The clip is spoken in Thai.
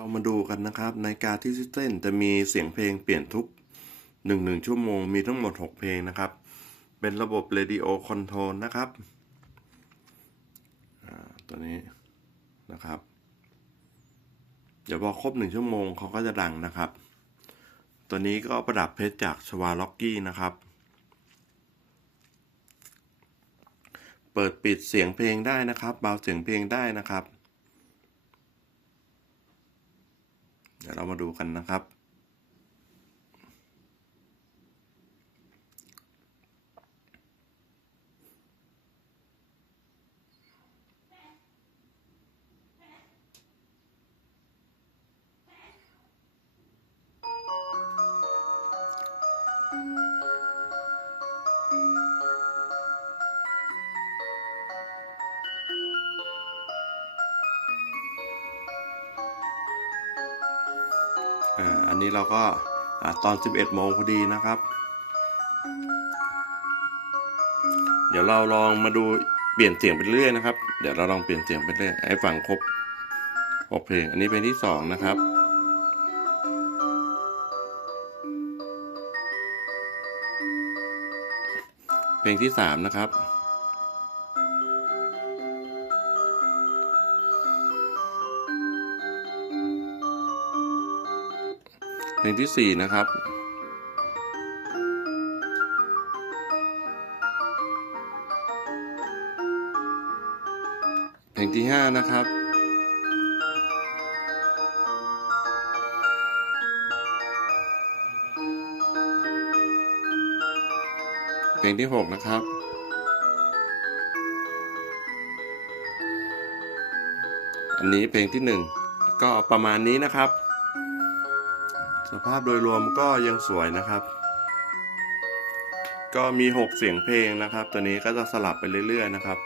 เรามาดูกันนะครับ ในการที่ซิสเต้นจะมีเสียงเพลงเปลี่ยนทุกหนึ่งหนึ่งชั่วโมงมีทั้งหมด 6 เพลงนะครับ เป็นระบบ Radio Control นะครับตัวนี้นะครับ เดี๋ยวพอครบหนึ่งชั่วโมงเขาก็จะดังนะครับ ตัวนี้ก็ประดับเพชรจากชวาล็อกกี้นะครับ เปิดปิดเสียงเพลงได้นะครับ เบาเสียงเพลงได้นะครับ เดี๋ยวเรามาดูกันนะครับอ่า อันนี้เราก็อตอน 11 โมงพอดีนะครับ เดี๋ยวเราลองมาดูเปลี่ยนเสียงไปเรื่อยนะครับ เดี๋ยวเราลองเปลี่ยนเสียงไปเรื่อยให้ฟังครบครบเพลง อันนี้เพลงที่สองนะครับเพลงที่สามนะครับ เพลงที่สี่นะครับ เพลงที่ห้านะครับ เพลงที่หกนะครับอันนี้เพลงที่หนึ่งก็ประมาณนี้นะครับ สภาพโดยรวมก็ยังสวยนะครับ ก็มี 6 เสียงเพลงนะครับ ตัวนี้ก็จะสลับไปเรื่อย ๆ นะครับ